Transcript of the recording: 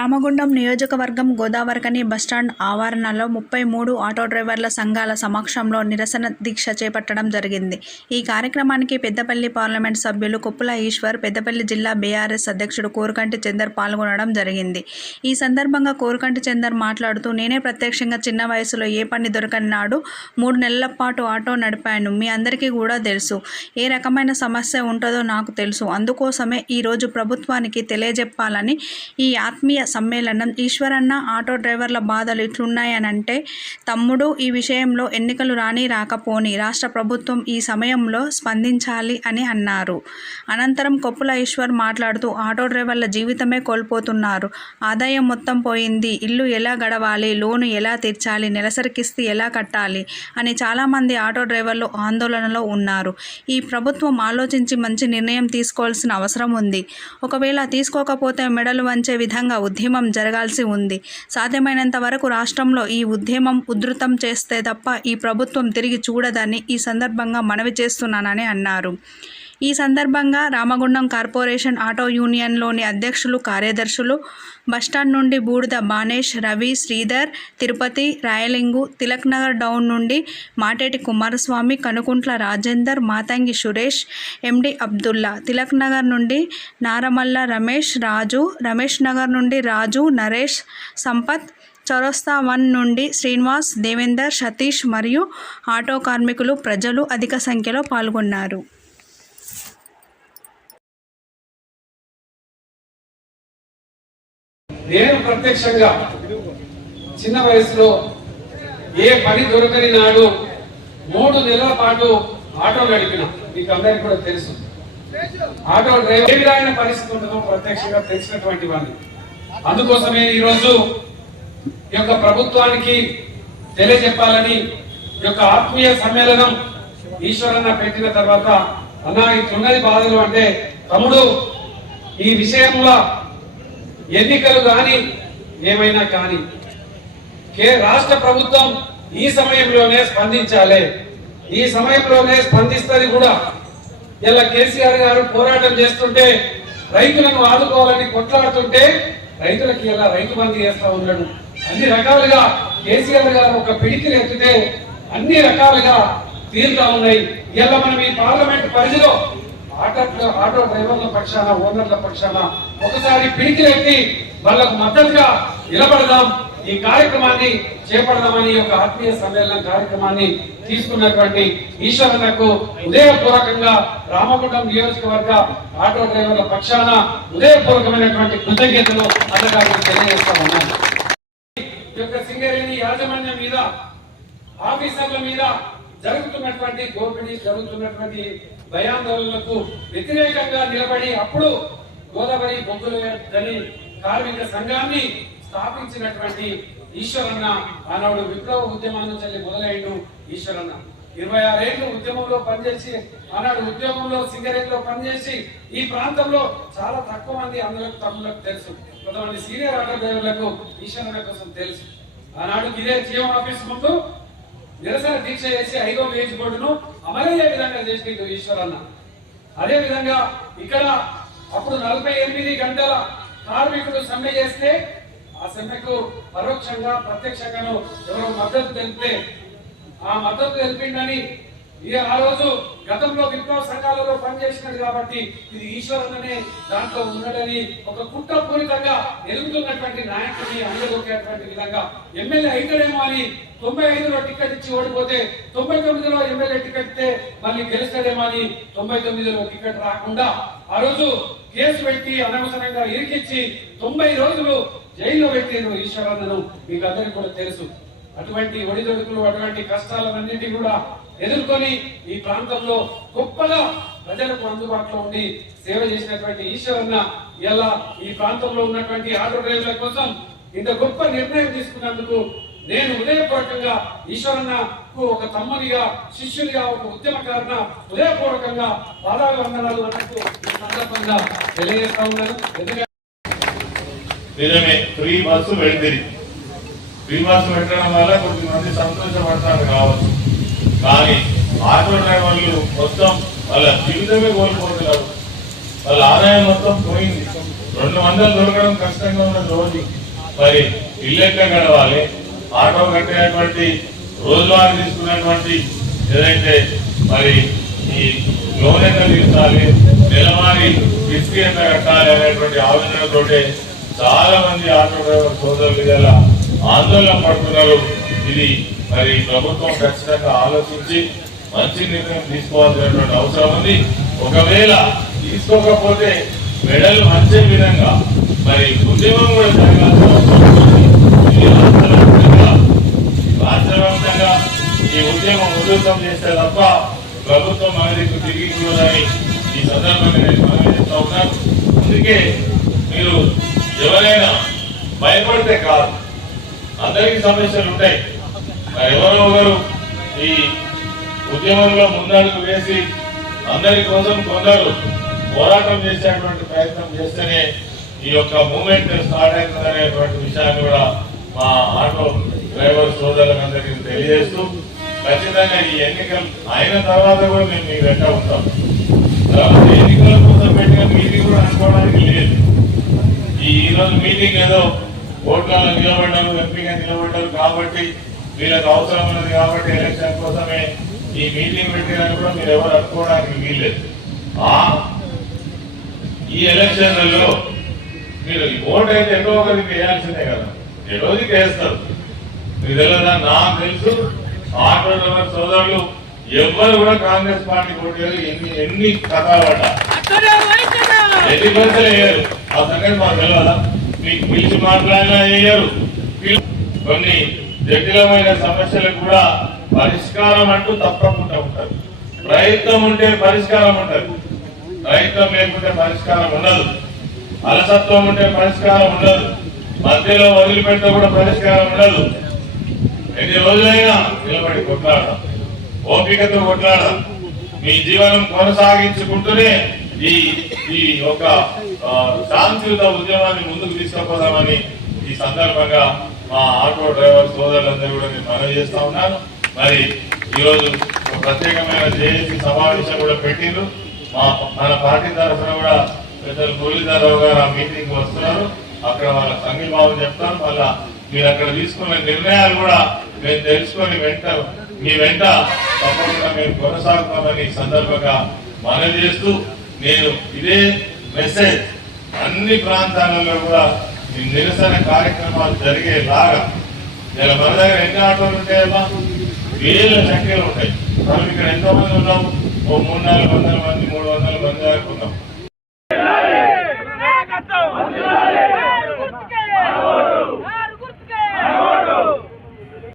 రామగుండం నియోజకవర్గం గోదావరికని బస్టాండ్ ఆవరణలో ముప్పై మూడు ఆటో డ్రైవర్ల సంఘాల సమక్షంలో నిరసన దీక్ష చేపట్టడం జరిగింది. ఈ కార్యక్రమానికి పెద్దపల్లి పార్లమెంట్ సభ్యులు కుప్పుల ఈశ్వర్ పెద్దపల్లి జిల్లా బీఆర్ఎస్ అధ్యక్షుడు కోరుకంటి చందర్ పాల్గొనడం జరిగింది. ఈ సందర్భంగా కోరుకంటి చందర్ మాట్లాడుతూ నేనే ప్రత్యక్షంగా చిన్న వయసులో ఏ పని దొరకని నాడు మూడు నెలల పాటు ఆటో నడిపాను. మీ అందరికీ కూడా తెలుసు. ఏ రకమైన సమస్య ఉంటుందో నాకు తెలుసు. అందుకోసమే ఈరోజు ప్రభుత్వానికి తెలియజెప్పాలని ఈ ఆత్మీయ సమ్మేళనం. ఈశ్వరన్న ఆటో డ్రైవర్ల బాధలు ఇట్లున్నాయనంటే తమ్ముడు ఈ విషయంలో ఎన్నికలు రాని రాకపోని రాష్ట్ర ప్రభుత్వం ఈ సమయంలో స్పందించాలి అని అన్నారు. అనంతరం కొప్పుల ఈశ్వర్ మాట్లాడుతూ ఆటో డ్రైవర్ల జీవితమే కోల్పోతున్నారు. ఆదాయం మొత్తం పోయింది. ఇల్లు ఎలా గడవాలి? లోను ఎలా తీర్చాలి? నెలసరి కిస్తీ ఎలా కట్టాలి? అని చాలామంది ఆటో డ్రైవర్లు ఆందోళనలో ఉన్నారు. ఈ ప్రభుత్వం ఆలోచించి మంచి నిర్ణయం తీసుకోవాల్సిన అవసరం ఉంది. ఒకవేళ తీసుకోకపోతే మెడలు వంచే విధంగా ఉద్యమం జరగాల్సి ఉంది. సాధ్యమైనంత వరకు రాష్ట్రంలో ఈ ఉద్యమం ఉధృతం చేస్తే తప్ప ఈ ప్రభుత్వం తిరిగి చూడదని ఈ సందర్భంగా మనవి చేస్తున్నానని అన్నారు. ఈ సందర్భంగా రామగుండం కార్పొరేషన్ ఆటో యూనియన్లోని అధ్యక్షులు కార్యదర్శులు బస్టాండ్ నుండి బూడిద బానేష్ రవి శ్రీధర్ తిరుపతి రాయలింగు తిలక్ నగర్ డౌన్ నుండి మాటేటి కుమారస్వామి కనుకుంట్ల రాజేందర్ మాతంగి సురేష్ ఎండి అబ్దుల్లా తిలక్ నగర్ నుండి నారమల్ల రమేష్ రాజు రమేష్ నగర్ నుండి రాజు నరేష్ సంపత్ చౌరస్తా వన్ నుండి శ్రీనివాస్ దేవేందర్ సతీష్ మరియు ఆటో కార్మికులు ప్రజలు అధిక సంఖ్యలో పాల్గొన్నారు. నేను ప్రత్యక్షంగా చిన్న వయసులో ఏ పని దొరకని నాడు మూడు నెలల పాటు ఆటో నడిపిన. మీకు అందరికి కూడా తెలుసు. ఆటో డ్రైవర్ ఆయన పరిస్థితి ఉండదో ప్రత్యక్షంగా తెలిసినటువంటి వాడిని. అందుకోసమే ఈరోజు ఈ యొక్క ప్రభుత్వానికి తెలియజెప్పాలని ఈ యొక్క ఆత్మీయ సమ్మేళనం ఈశ్వరన్న పెట్టిన తర్వాత అన్న ఇట్లున్నది బాధలు అంటే తమ్ముడు ఈ విషయంలో ఎన్నికలు కానీ ఏమైనా కానీ కే రాష్ట్ర ప్రభుత్వం ఈ సమయంలోనే స్పందించాలి. ఈ సమయంలోనే స్పందిస్తుంది కూడా. ఇలా కేసీఆర్ గారు పోరాటం చేస్తుంటే రైతులను ఆదుకోవాలని కొట్లాడుతుంటే రైతులకి ఇలా రైతు బంధు చేస్తా ఉన్నాడు. అన్ని రకాలుగా కేసీఆర్ గారు ఒక పిడికిలు ఎత్తితే అన్ని రకాలుగా తీరుతా ఉన్నాయి. ఇలా మనం ఈ పార్లమెంట్ పరిధిలో ఆటో ఆటో డ్రైవర్ల పక్షాన ఓనర్ల పక్షాన ఒకసారి పిడికిలెత్తి వాళ్ళకు మద్దతుగా నిలబడదాం. ఈ కార్యక్రమాన్ని చేపడదామని ఒక ఆత్మీయ సమ్మేళనం కార్యక్రమాన్ని తీసుకున్నటువంటి ఈశ్వరన్నకు ఉదయపూర్వకంగా రామగుండం నియోజకవర్గ ఆటో డ్రైవర్ల పక్షాన ఉదయపూర్వకమైనటువంటి కృతజ్ఞతలు అన్నగారికి తెలియజేస్తా ఉన్నాను. ఈ యొక్క సింగరేణి యాజమాన్యం మీద ఆఫీసర్ల మీద జరుగుతున్నటువంటి దోపిడీ జరుగుతున్నటువంటి భయాందోళనలకు వ్యతిరేకంగా నిలబడి అప్పుడు గోదావరి బొగ్గుల గని కార్మిక సంఘాన్ని స్థాపించినటువంటి ఈశ్వరన్న ఆనాడు విప్లవ ఉద్యమం నుంచి వెళ్ళి మొదలైండు ఈశ్వరన్న. ఇరవై ఆరేళ్ళు ఉద్యమంలో పనిచేసి ఆనాడు ఉద్యమంలో సింగరేణిలో పనిచేసి ఈ ప్రాంతంలో చాలా తక్కువ మంది అందరికి తమ్ములకు తెలుసు. కొంతమంది సీనియర్ ఆటో డ్రైవర్లకు ఈశ్వరన్న కోసం తెలుసు. ఆనాడు ఇదే జిఎం ఆఫీస్ ముందు నిరసన దీక్ష చేసి ఐదో వేజ్ బోర్డును అమలయ్యే విధంగా చేసిండు ఈశ్వరన్న. అదే విధంగా ఇక్కడ అప్పుడు నలభై ఎనిమిది గంటల కార్మికుడు సమ్మె చేస్తే ఆ సమ్మెకు పరోక్షంగా ప్రత్యక్షంగాను ఎవరో మద్దతు తెలిపితే ఆ మద్దతు తెలిపిండని ఇక ఆ రోజు గతంలో విప్లవ సంఘాలలో పనిచేసినది కాబట్టి ఇది ఈశ్వరుడనే దాంట్లో ఉన్నదని ఒక కుట్రపూరితంగా ఎదుగుతున్నటువంటి నాయకుడిని అందగొక్కేటువంటి విధంగా ఎమ్మెల్యే అయితేనేమో అని తొంభై ఐదులో టికెట్ ఇచ్చి ఓడిపోతే తొంభై తొమ్మిదిలో ఎమ్మెల్యే టికెట్ ఇస్తే మళ్ళీ గెలుస్తాడేమో అని తొంభై తొమ్మిదిలో టికెట్ రాకుండా ఆ రోజు కేసు పెట్టి అనవసరంగా ఇరికిచ్చి తొంభై రోజులు జైల్లో పెట్టారు ఈశ్వరన్నను. మీకు అందరికీ కూడా తెలుసు. అటువంటి ఒడిదొడుకులు అటువంటి కష్టాలన్నింటి కూడా ఎదుర్కొని ఈ ప్రాంతంలో గొప్పగా ప్రజలకు అందుబాటులో ఉండి సేవ చేసినటువంటి ఈశ్వరన్న ఇలా ఈ ప్రాంతంలో ఉన్నటువంటి ఆటో డ్రైవర్ల కోసం ఇంత గొప్ప నిర్ణయం తీసుకున్నందుకు నేను ఉదయపూర్వకంగా ఈశ్వరన్నకు ఒక తమ్మునిగా శిష్యునిగా ఒక ఉద్యమకారణ ఉదయపూర్వకంగా పాదాలు వందనాలు అన్నట్టు ఈ సందర్భంగా తెలియజేస్తా ఉన్నాను. ఎందుకంటే నిజమే ఫ్రీ బస్సు వెళ్ళింది ఫ్రీ పెట్టడం వల్ల కొంతమంది సంతోషపడతారు కావచ్చు. కానీ ఆటో డ్రైవర్లు మొత్తం వాళ్ళ జీవితమే కోల్పోతున్నారు. వాళ్ళ ఆదాయం మొత్తం పోయింది. రెండు వందలు దొరకడం కష్టంగా ఉన్న రోజు. మరి ఇల్లు గడవాలి? ఆటో కట్టేటువంటి రోజువారీ తీసుకునేటువంటి ఏదైతే మరి ఈ లోన్ ఎంత తీర్చాలి? నెలవారి కిస్తీ ఎంత కట్టాలి అనేటువంటి ఆలోచనతోటే చాలా మంది ఆటో డ్రైవర్ సోదరులు గల ఆందోళన పడుతున్నారు. ఇది మరి ప్రభుత్వం ఖచ్చితంగా ఆలోచించి మంచి నిర్ణయం తీసుకోవాల్సినటువంటి అవసరం ఉంది. ఒకవేళ తీసుకోకపోతే మెడలు మంచే విధంగా మరి ఉద్యమం కూడా జరగాల్సిన అవసరం రాష్ట్ర వ్యాప్తంగా ఈ ఉద్యమం ఉధృతం చేస్తే తప్ప ప్రభుత్వం అనేది తిరిగి చూడాలని ఈ సందర్భంగా నేను చేస్తా ఉన్నాను. అందుకే మీరు ఎవరైనా భయపడితే కాదు. అందరికీ సమస్యలు ఉంటాయి. ఎవరో ఒకరు ఈ ఉద్యమంలో ముందడుగు వేసి అందరి కోసం కొందరు పోరాటం చేసేటువంటి ప్రయత్నం చేస్తేనే ఈ యొక్క మూమెంట్ స్టార్ట్ అవుతుందనేటువంటి విషయాన్ని కూడా మా ఆటో డ్రైవర్ సోదరులందరికీ తెలియజేస్తూ ఖచ్చితంగా ఈ ఎన్నికలు అయిన తర్వాత కూడా మేము మీ వెంట ఉంటాం. తర్వాత ఎన్నికల కోసం పెట్టిన మీటింగ్ కూడా అనుకోవడానికి లేదు. ఈ ఈ రోజు మీటింగ్ ఏదో ఓట్లలో నిలబడ్డారు ఎంపీగా నిలబడ్డారు కాబట్టి వీళ్ళకి అవసరం ఉన్నది కాబట్టి ఎలక్షన్ కోసమే ఈ మీటింగ్ పెట్టినని కూడా మీరు ఎవరు అనుకోవడానికి వీల్లేదు. ఈ ఎలక్షన్లలో మీరు ఓట్ అయితే ఎన్నో ఒకరికి వేయాల్సిందే కదా. ఏ రోజుకి వేస్తారు? మీకు తెలియదా నాకు తెలుసు. ఆటో డ్రైవర్ సోదరులు ఎవ్వరు కూడా కాంగ్రెస్ పార్టీ కొట్టేది ఎన్ని ఎన్ని కథలు పడ్డా ఎన్ని పైసలు వేయరు? ఆ సంగతి మాకు తెలియదా మీకు పిలిచి మాట్లాడినా చేయరు కొన్ని జటిలమైన సమస్యలకు కూడా పరిష్కారం అంటూ తప్పకుండా ఉంటారు ప్రయత్నం ఉంటే పరిష్కారం ఉంటుంది. ప్రయత్నం లేకుంటే పరిష్కారం ఉండదు. అలసత్వం ఉంటే పరిష్కారం ఉండదు. మధ్యలో వదిలిపెడితే కూడా పరిష్కారం ఉండదు. ఎన్ని రోజులైనా నిలబడి కొట్లాడడం ఓపికతో కొట్లాడడం మీ జీవనం కొనసాగించుకుంటూనే ఈ ఈ యొక్క శాంతియుత ఉద్యమాన్ని ముందుకు తీసుకుపోదామని ఈ సందర్భంగా మా ఆటో డ్రైవర్ సోదరులందరూ కూడా నేను మనవి చేస్తా ఉన్నాను. మరి ఈరోజు ఒక ప్రత్యేకమైన జేఏసీ సమావేశం కూడా పెట్టిండ్రు మా మన పార్టీ తరఫున కూడా పెద్దలు మురళీధరరావు గారు ఆ మీటింగ్ వస్తున్నారు. అక్కడ వాళ్ళ సంఘీభావం చెప్తాను. మళ్ళా మీరు అక్కడ తీసుకున్న నిర్ణయాలు కూడా మేము తెలుసుకొని వెంట మీ వెంట తప్పకుండా మేము కొనసాగుతామని ఈ సందర్భంగా మనవి చేస్తూ నేను ఇదే మెసేజ్ అన్ని ప్రాంతాలలో కూడా ఈ నిరసన కార్యక్రమాలు జరిగేలాగా ఇలా మన దగ్గర ఎన్ని ఆటోలు ఉంటాయమ్మా? వేల సంఖ్యలు ఉంటాయి. మనం ఇక్కడ ఎంతో మంది ఉన్నాం ఓ మూడు నాలుగు వందల మంది మూడు వందల మంది దాకా ఉన్నాం